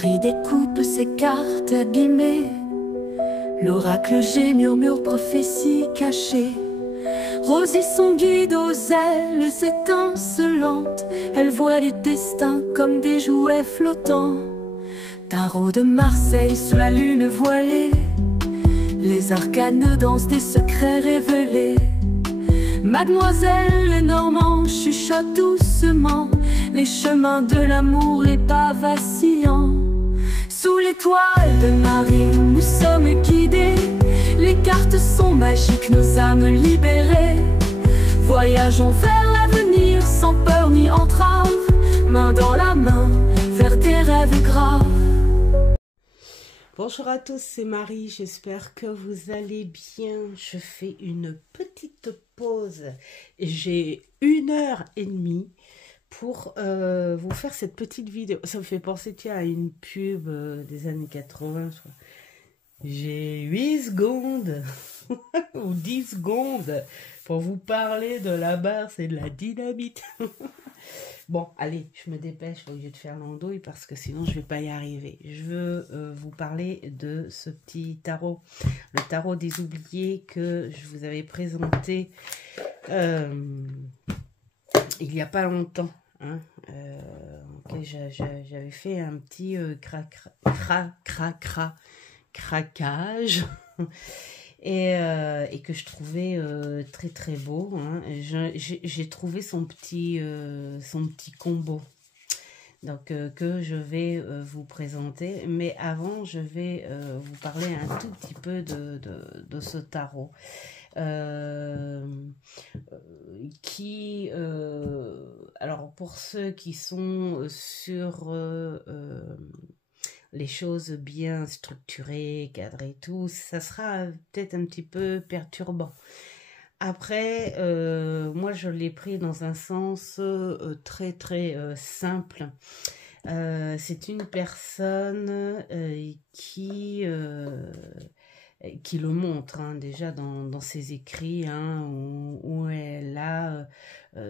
Marie découpe ses cartes abîmées. L'oracle G murmure prophétie cachée. Rosie son guide aux ailes étincelantes. Elle voit les destins comme des jouets flottants. Tarot de Marseille sous la lune voilée. Les arcanes dansent des secrets révélés. Mademoiselle Lenormand chuchote doucement les chemins de l'amour, les pas vacillants. Sous l'étoile de Marie, nous sommes guidés. Les cartes sont magiques, nos âmes libérées. Voyageons vers l'avenir sans peur ni entrave, main dans la main, vers des rêves graves. Bonjour à tous, c'est Marie, j'espère que vous allez bien. Je fais une petite pause. J'ai 1h30 pour vous faire cette petite vidéo. Ça me fait penser à une pub des années 80, je crois. J'ai 8 secondes ou 10 secondes pour vous parler de la Barse et de la dynamite. Bon, allez, je me dépêche au lieu de faire l'andouille parce que sinon je vais pas y arriver. Je veux vous parler de ce petit tarot, le tarot des oubliés que je vous avais présenté il n'y a pas longtemps. Hein, j'avais fait un petit craquage et que je trouvais très très beau. Hein. J'ai trouvé son petit combo. Donc que je vais vous présenter, mais avant je vais vous parler un tout petit peu de ce tarot qui alors pour ceux qui sont sur les choses bien structurées, cadrées, tout, ça sera peut-être un petit peu perturbant. Après, moi je l'ai pris dans un sens très très simple. C'est une personne qui le montre hein, déjà dans ses écrits, hein, où elle a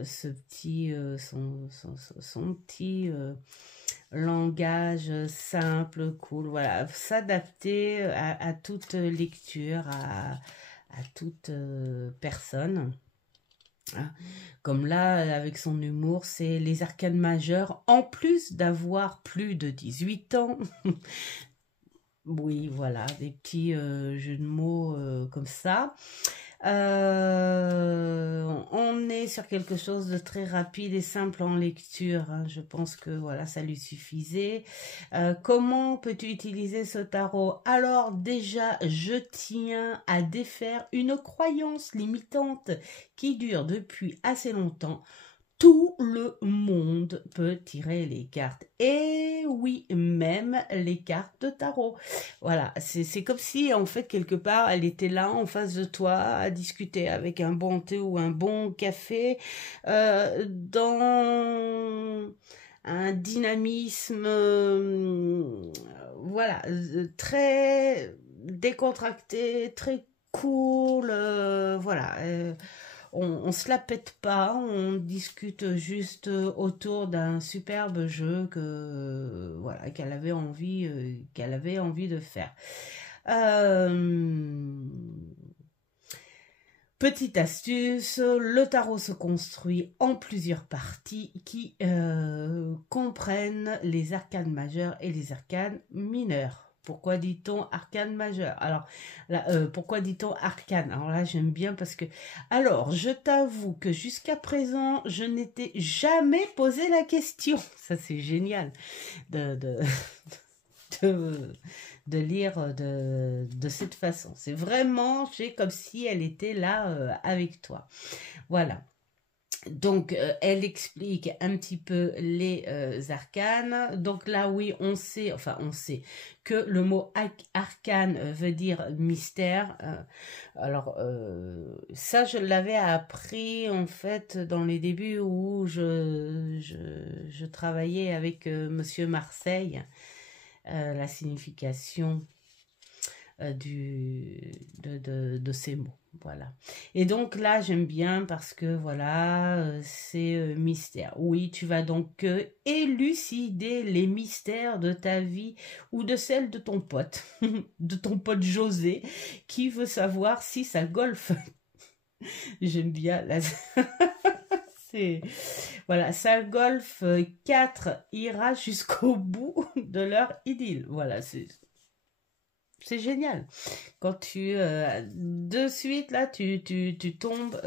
ce petit, son petit langage simple, cool, voilà, s'adapter à toute lecture, à toute personne. Hein. Comme là, avec son humour, c'est les arcanes majeures, en plus d'avoir plus de 18 ans. Oui, voilà, des petits jeux de mots comme ça. On est sur quelque chose de très rapide et simple en lecture. Hein. Je pense que voilà, ça lui suffisait. Comment peux-tu utiliser ce tarot? Alors déjà, je tiens à défaire une croyance limitante qui dure depuis assez longtemps. Tout le monde peut tirer les cartes. Et oui, même les cartes de tarot. Voilà, c'est comme si, en fait, quelque part, elle était là, en face de toi, à discuter avec un bon thé ou un bon café, dans un dynamisme, voilà, très décontracté, très cool, voilà. On se la pète pas, on discute juste autour d'un superbe jeu que voilà qu'elle avait envie de faire. Petite astuce, le tarot se construit en plusieurs parties qui comprennent les arcanes majeures et les arcanes mineures. Pourquoi dit-on arcane majeur? Alors, là, pourquoi dit-on arcane? Alors là, j'aime bien parce que... Alors, je t'avoue que jusqu'à présent, je n'étais jamais posé la question. Ça, c'est génial de lire de cette façon. C'est vraiment, c'est comme si elle était là avec toi. Voilà. Donc, elle explique un petit peu les arcanes. Donc là, oui, on sait que le mot arcane veut dire mystère. Alors, ça, je l'avais appris, en fait, dans les débuts où je travaillais avec Monsieur Marseille, la signification de ces mots. Voilà. Et donc là, j'aime bien parce que voilà, c'est mystère. Oui, tu vas donc élucider les mystères de ta vie ou de celle de ton pote, de ton pote José, qui veut savoir si ça golfe. J'aime bien la... c'est... Voilà, ça golf 4 ira jusqu'au bout de leur idylle. Voilà, c'est génial. Quand tu, de suite, là, tu tombes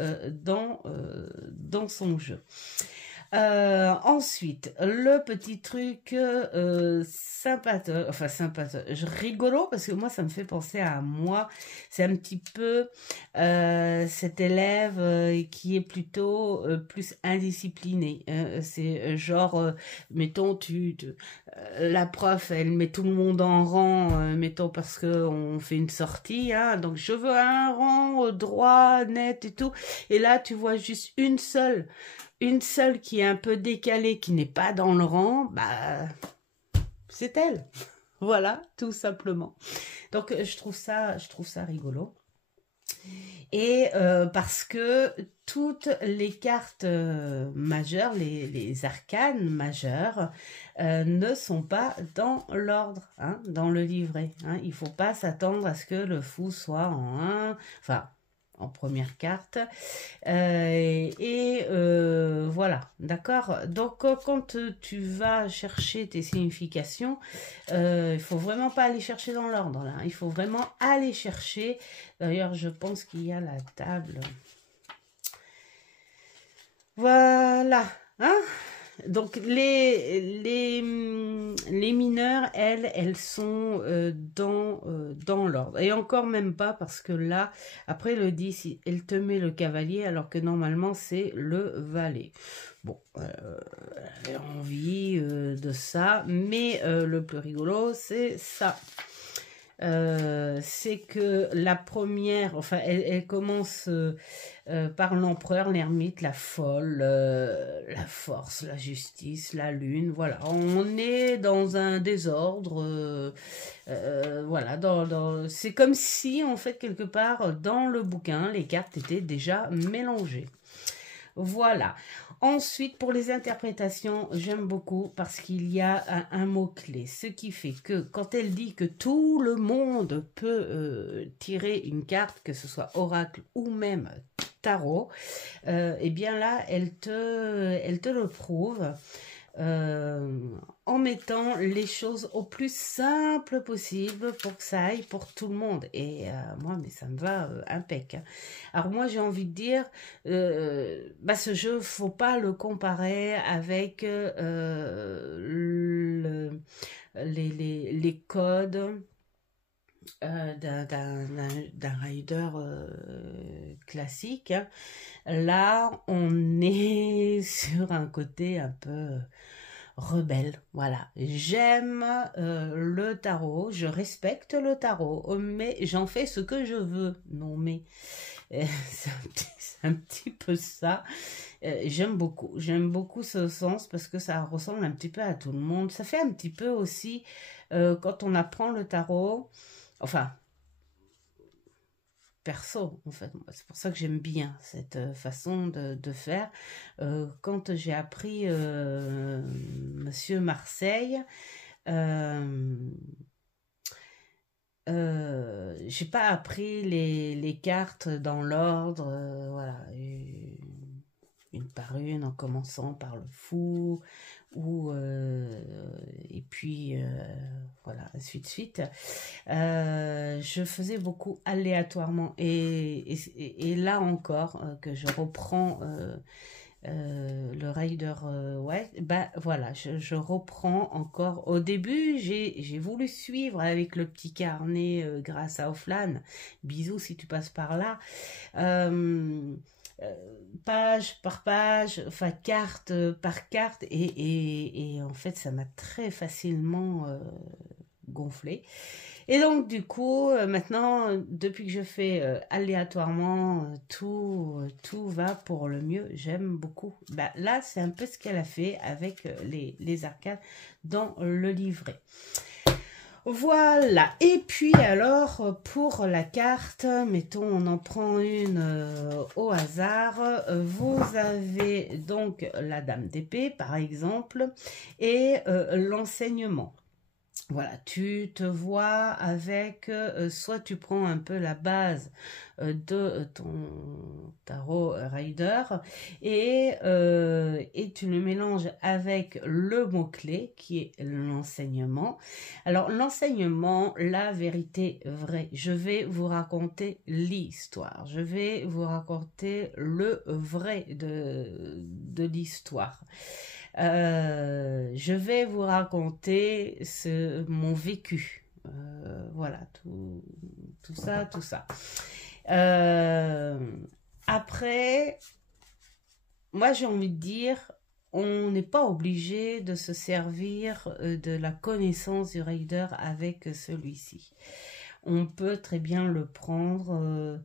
dans son jeu. Ensuite, le petit truc sympathique, enfin sympathique, rigolo, parce que moi, ça me fait penser à moi. C'est un petit peu cet élève qui est plutôt plus indiscipliné. C'est genre, mettons, la prof, elle met tout le monde en rang, mettons, parce qu'on fait une sortie, hein, donc je veux un rang droit, net et tout. Et là, tu vois juste une seule qui est un peu décalée, qui n'est pas dans le rang, bah, c'est elle. Voilà, tout simplement. Donc, je trouve ça rigolo. Et parce que toutes les cartes majeures, les arcanes majeures, ne sont pas dans l'ordre, hein, dans le livret. Hein. Il ne faut pas s'attendre à ce que le fou soit en 1, enfin, en première carte. Voilà, d'accord. Donc, quand tu vas chercher tes significations, il faut vraiment pas aller chercher dans l'ordre, là. Il faut vraiment aller chercher. D'ailleurs, je pense qu'il y a la table. Voilà, hein? Donc les mineurs, elles sont dans l'ordre. Et encore même pas, parce que là, après le 10, elle te met le cavalier, alors que normalement c'est le valet. Bon, j'ai envie de ça, mais le plus rigolo, c'est ça. C'est que la première, enfin, elle commence par l'empereur, l'ermite, la folle, la force, la justice, la lune. Voilà, on est dans un désordre. Voilà, c'est comme si, en fait, quelque part, dans le bouquin, les cartes étaient déjà mélangées. Voilà. Ensuite, pour les interprétations, j'aime beaucoup parce qu'il y a un mot-clé. Ce qui fait que quand elle dit que tout le monde peut tirer une carte, que ce soit oracle ou même tarot, eh bien là, elle te le prouve. En mettant les choses au plus simple possible pour que ça aille pour tout le monde. Et moi, mais ça me va impec. Hein. Alors moi, j'ai envie de dire, ce jeu, faut pas le comparer avec les codes d'un rider classique. Hein. Là, on est sur un côté un peu rebelle, voilà. J'aime le tarot, je respecte le tarot, mais j'en fais ce que je veux. Non, mais c'est un petit peu ça. J'aime beaucoup ce sens parce que ça ressemble un petit peu à tout le monde. Ça fait un petit peu aussi quand on apprend le tarot, enfin, perso, en fait. C'est pour ça que j'aime bien cette façon de faire. Quand j'ai appris Monsieur Marseille, j'ai pas appris les cartes dans l'ordre, voilà, une par une, en commençant par le fou, ou et puis voilà, ainsi de suite. Je faisais beaucoup aléatoirement et là encore que je reprends le Rider Waite, voilà, je reprends encore. Au début, j'ai voulu suivre avec le petit carnet grâce à Offlan. Bisous si tu passes par là. Page par page, enfin carte par carte, et en fait ça m'a très facilement gonflé. Et donc du coup, maintenant, depuis que je fais aléatoirement, tout va pour le mieux. J'aime beaucoup. Là, c'est un peu ce qu'elle a fait avec les arcades dans le livret. Voilà, et puis alors pour la carte, mettons on en prend une au hasard, vous avez donc la dame d'épée par exemple et l'enseignement. Voilà, tu te vois avec, soit tu prends un peu la base de ton tarot Rider et tu le mélanges avec le mot-clé qui est l'enseignement. Alors l'enseignement, la vérité vraie, je vais vous raconter l'histoire, je vais vous raconter le vrai de l'histoire. Je vais vous raconter mon vécu. Voilà, tout ça, tout ça. Après, moi j'ai envie de dire, on n'est pas obligé de se servir de la connaissance du Rider avec celui-ci. On peut très bien le prendre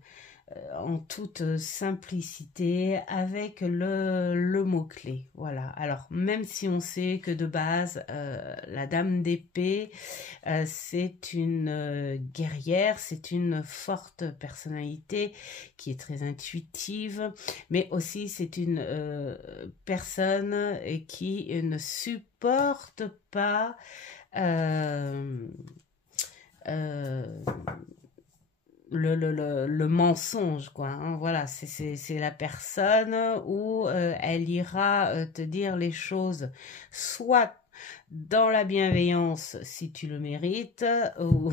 en toute simplicité avec le mot-clé. Voilà. Alors, même si on sait que de base, la dame d'épée, c'est une guerrière, c'est une forte personnalité qui est très intuitive, mais aussi c'est une personne qui ne supporte pas le mensonge, quoi. Hein. Voilà, c'est la personne où elle ira te dire les choses, soit dans la bienveillance si tu le mérites, ou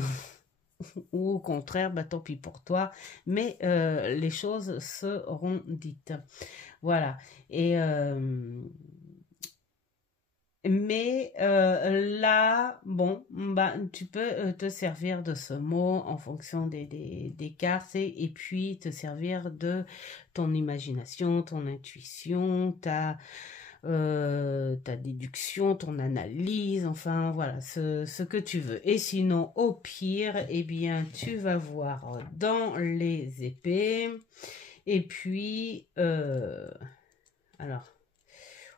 au contraire, bah, tant pis pour toi, mais les choses seront dites. Voilà, et... mais là, bon, bah, tu peux te servir de ce mot en fonction des cartes et puis te servir de ton imagination, ton intuition, ta déduction, ton analyse, enfin voilà, ce que tu veux. Et sinon, au pire, eh bien, tu vas voir dans les épées et puis, alors...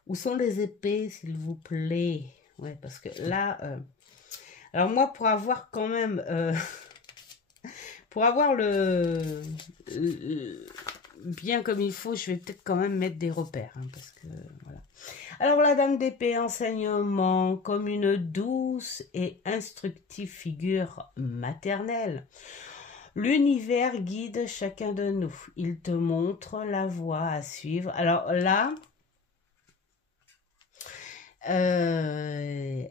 Où sont les épées, s'il vous plaît? Ouais, parce que là... alors moi, pour avoir quand même... pour avoir bien comme il faut, je vais peut-être quand même mettre des repères. Hein, parce que, voilà. Alors, la dame d'épée, enseignement, comme une douce et instructive figure maternelle. L'univers guide chacun de nous. Il te montre la voie à suivre. Alors là... elle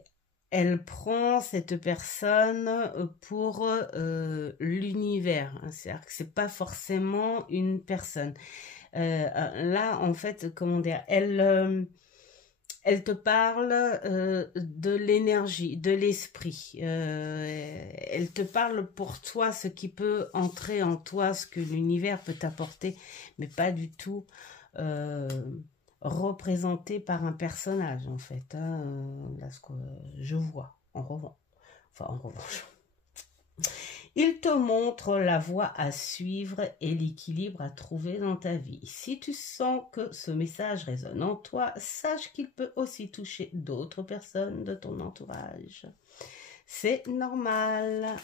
prend cette personne pour l'univers. Hein, c'est-à-dire que c'est pas forcément une personne. Là, en fait, comment dire, elle te parle de l'énergie, de l'esprit. Elle te parle pour toi ce qui peut entrer en toi, ce que l'univers peut t'apporter, mais pas du tout... représenté par un personnage en fait, hein, là ce que je vois en revanche, il te montre la voie à suivre et l'équilibre à trouver dans ta vie. Si tu sens que ce message résonne en toi, sache qu'il peut aussi toucher d'autres personnes de ton entourage. C'est normal.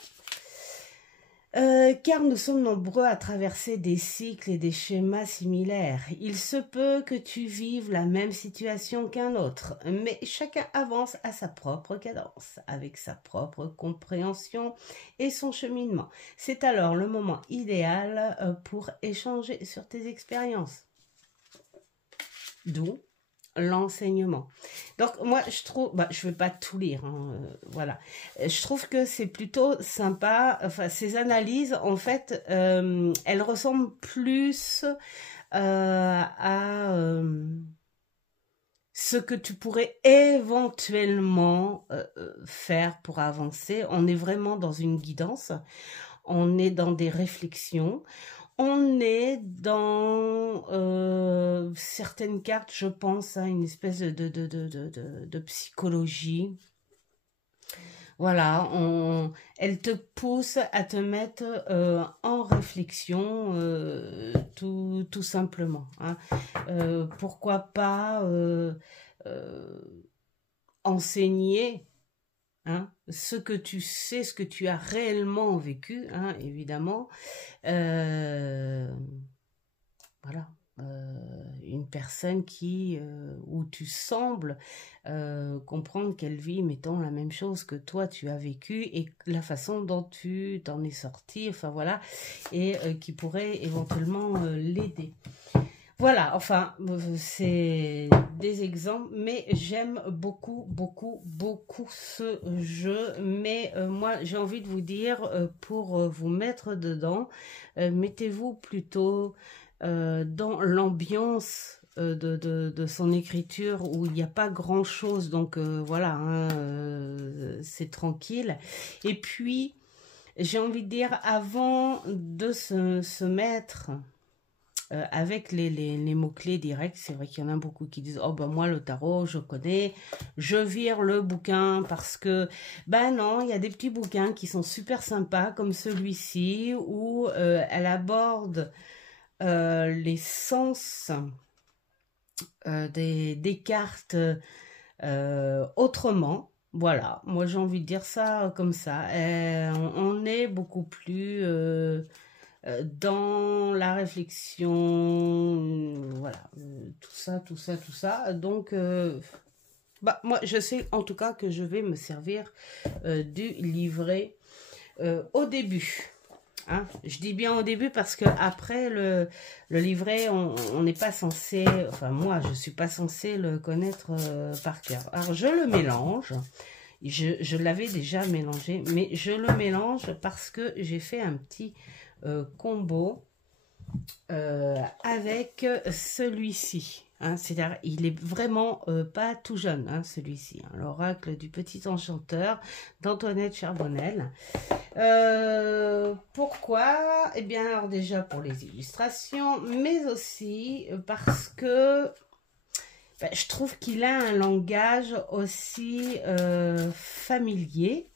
Car nous sommes nombreux à traverser des cycles et des schémas similaires. Il se peut que tu vives la même situation qu'un autre, mais chacun avance à sa propre cadence, avec sa propre compréhension et son cheminement. C'est alors le moment idéal pour échanger sur tes expériences. D'où l'enseignement. Donc moi je trouve, bah, je vais pas tout lire, hein, voilà. Je trouve que c'est plutôt sympa. Enfin ces analyses en fait, elles ressemblent plus à ce que tu pourrais éventuellement faire pour avancer. On est vraiment dans une guidance, on est dans des réflexions. On est dans certaines cartes, je pense, à une espèce de psychologie. Voilà, elle te pousse à te mettre en réflexion, tout simplement. Hein. Pourquoi pas enseigner hein, ce que tu sais, ce que tu as réellement vécu, hein, évidemment. Voilà. Une personne où tu sembles comprendre qu'elle vit, mettons, la même chose que toi, tu as vécu, et la façon dont tu t'en es sorti, enfin voilà, et qui pourrait éventuellement l'aider. Voilà, enfin, c'est des exemples, mais j'aime beaucoup, beaucoup, beaucoup ce jeu. Mais moi, j'ai envie de vous dire, pour vous mettre dedans, mettez-vous plutôt dans l'ambiance de son écriture, où il n'y a pas grand-chose, donc voilà, hein, c'est tranquille. Et puis, j'ai envie de dire, avant de se mettre avec les mots-clés directs, c'est vrai qu'il y en a beaucoup qui disent « Oh ben moi le tarot, je connais, je vire le bouquin parce que... » Ben non, il y a des petits bouquins qui sont super sympas comme celui-ci où elle aborde les sens des cartes autrement. Voilà, moi j'ai envie de dire ça comme ça. On est beaucoup plus... dans la réflexion, voilà, tout ça, tout ça, tout ça. Donc, bah, moi, je sais en tout cas que je vais me servir du livret au début. Hein. Je dis bien au début parce que après le livret, on n'est pas censé, enfin moi, je suis pas censée le connaître par cœur. Alors, je le mélange. Je l'avais déjà mélangé, mais je le mélange parce que j'ai fait un petit combo avec celui-ci. Hein, c'est-à-dire, il est vraiment pas tout jeune, hein, celui-ci. Hein, l'oracle du petit enchanteur d'Antoinette Charbonnel. Pourquoi? Eh bien, alors déjà pour les illustrations, mais aussi parce que ben, je trouve qu'il a un langage aussi familier.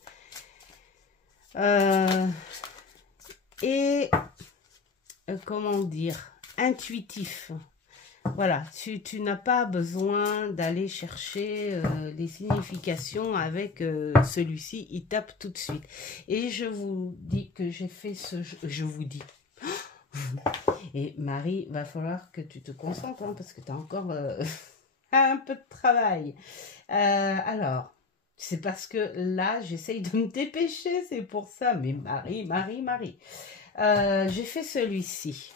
Et comment dire, intuitif. Voilà, tu n'as pas besoin d'aller chercher les significations avec celui-ci, il tape tout de suite. Et je vous dis que j'ai fait ce jeu, je vous dis. Et Marie, va falloir que tu te concentres, hein, parce que tu as encore un peu de travail. Alors, c'est parce que là, j'essaye de me dépêcher, c'est pour ça. Mais Marie. J'ai fait celui-ci.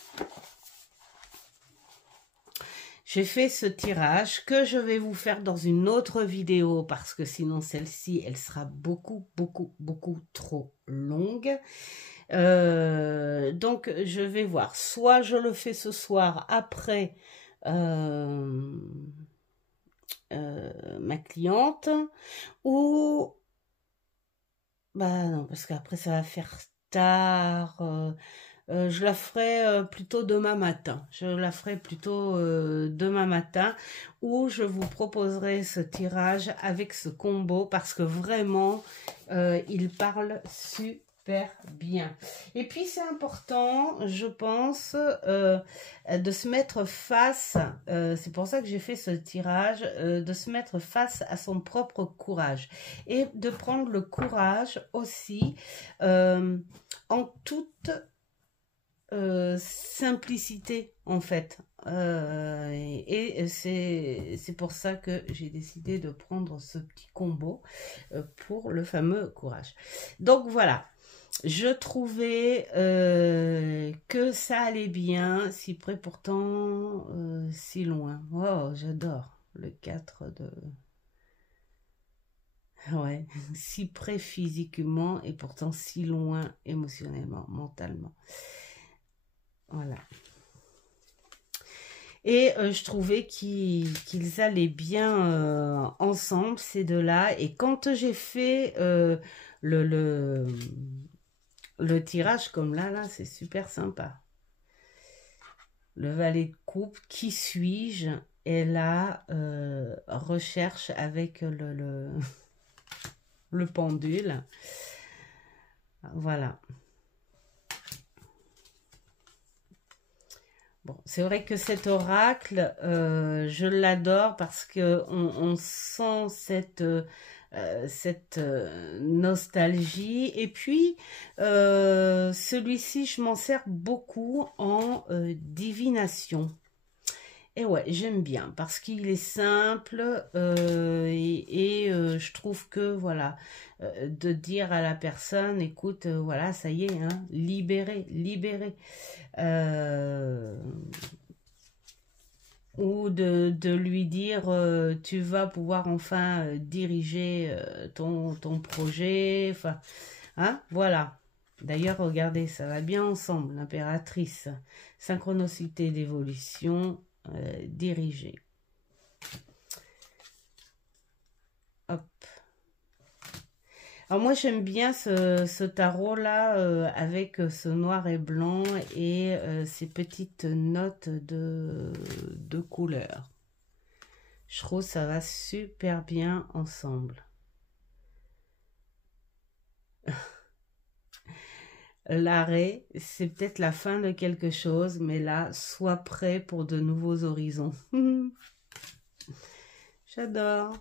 J'ai fait ce tirage que je vais vous faire dans une autre vidéo parce que sinon celle-ci, elle sera beaucoup, beaucoup, beaucoup trop longue. Donc, je vais voir. Soit je le fais ce soir après ma cliente ou... Bah non, parce qu'après ça va faire tard. Je la ferai plutôt demain matin. Je la ferai plutôt demain matin où je vous proposerai ce tirage avec ce combo parce que vraiment, il parle super bien. Et puis, c'est important, je pense, de se mettre face, c'est pour ça que j'ai fait ce tirage, de se mettre face à son propre courage et de prendre le courage aussi en toute simplicité en fait, et c'est pour ça que j'ai décidé de prendre ce petit combo pour le fameux courage. Donc voilà, je trouvais que ça allait bien, si près pourtant si loin. Oh, j'adore le 4 de... Ouais, si près physiquement et pourtant si loin émotionnellement, mentalement. Voilà. Et je trouvais qu'ils allaient bien ensemble, ces deux-là. Et quand j'ai fait le tirage comme là, c'est super sympa. Le valet de coupe, qui suis-je? Et là, recherche avec le pendule. Voilà. Bon, c'est vrai que cet oracle, je l'adore parce que on sent cette cette nostalgie. Et puis, celui-ci, je m'en sers beaucoup en divination. Et ouais, j'aime bien parce qu'il est simple je trouve que, voilà, de dire à la personne, écoute, voilà, ça y est, hein, libéré, libéré. Ou de lui dire tu vas pouvoir enfin diriger ton projet, enfin, hein, voilà. D'ailleurs, regardez, ça va bien ensemble, l'impératrice, synchronicité d'évolution, dirigée. Hop. Alors moi j'aime bien ce tarot là avec ce noir et blanc et ces petites notes de couleurs. Je trouve ça va super bien ensemble. L'arrêt, c'est peut-être la fin de quelque chose, mais là, sois prêt pour de nouveaux horizons. J'adore.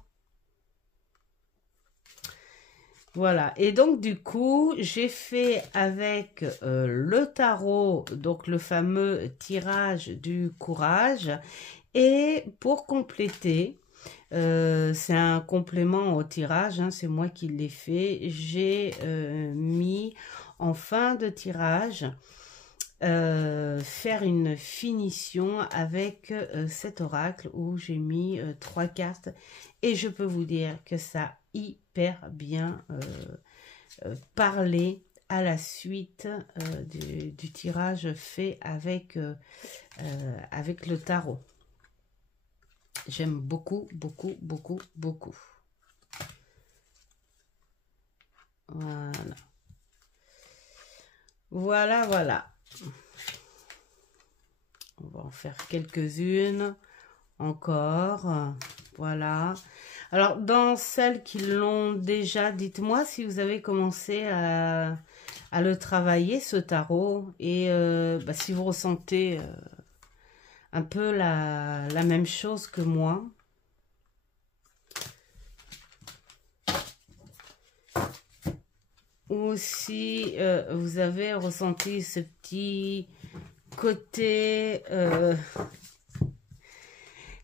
Voilà, et donc du coup, j'ai fait avec le tarot, donc le fameux tirage du courage, et pour compléter, c'est un complément au tirage, hein, c'est moi qui l'ai fait, j'ai mis en fin de tirage, faire une finition avec cet oracle où j'ai mis 3 cartes, et je peux vous dire que ça a hyper bien parlé à la suite du tirage fait avec le tarot. J'aime beaucoup, beaucoup, beaucoup, beaucoup. Voilà. Voilà, voilà. On va en faire quelques-unes encore. Voilà. Alors, dans celles qui l'ont déjà, dites-moi si vous avez commencé à le travailler, ce tarot. Et si vous ressentez un peu la même chose que moi. Ou si vous avez ressenti ce petit côté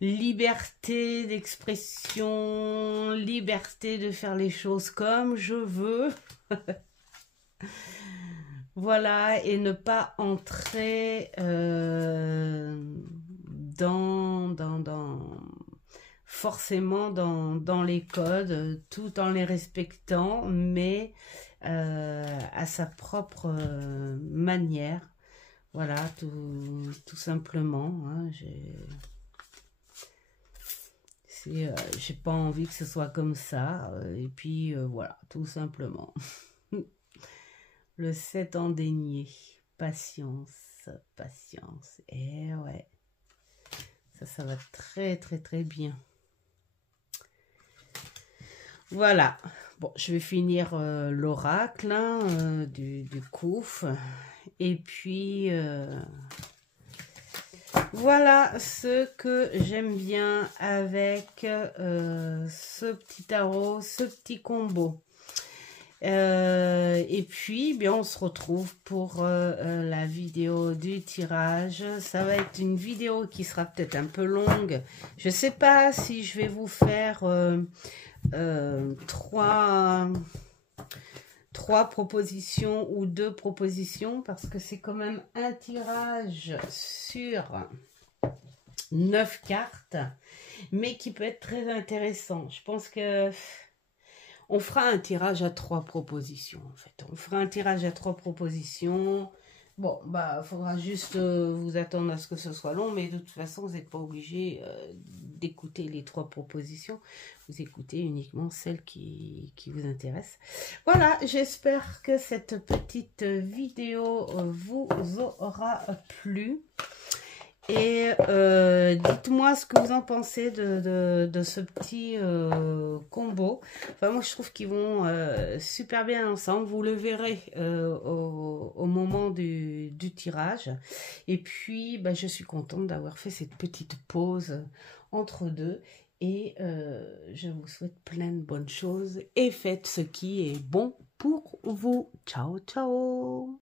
liberté d'expression, liberté de faire les choses comme je veux. Voilà, et ne pas entrer forcément dans les codes, tout en les respectant, mais à sa propre manière. Voilà, tout simplement. Hein, j'ai pas envie que ce soit comme ça. Et puis, voilà, tout simplement. Le 7 en dénié. Patience, patience. Et ouais. Ça va très, très, très bien. Voilà. Bon, je vais finir l'oracle hein, du couf. Et puis, voilà ce que j'aime bien avec ce petit tarot, ce petit combo. Et puis, bien, on se retrouve pour la vidéo du tirage. Ça va être une vidéo qui sera peut-être un peu longue. Je ne sais pas si je vais vous faire trois propositions ou 2 propositions parce que c'est quand même un tirage sur 9 cartes, mais qui peut être très intéressant. Je pense que on fera un tirage à 3 propositions, en fait. On fera un tirage à 3 propositions. Bon, bah, il faudra juste vous attendre à ce que ce soit long, mais de toute façon, vous n'êtes pas obligé d'écouter les 3 propositions. Vous écoutez uniquement celles qui vous intéressent. Voilà, j'espère que cette petite vidéo vous aura plu. Et dites-moi ce que vous en pensez de ce petit combo. Enfin, moi, je trouve qu'ils vont super bien ensemble. Vous le verrez au moment du tirage. Et puis, bah, je suis contente d'avoir fait cette petite pause entre deux. Et je vous souhaite plein de bonnes choses et faites ce qui est bon pour vous. Ciao, ciao!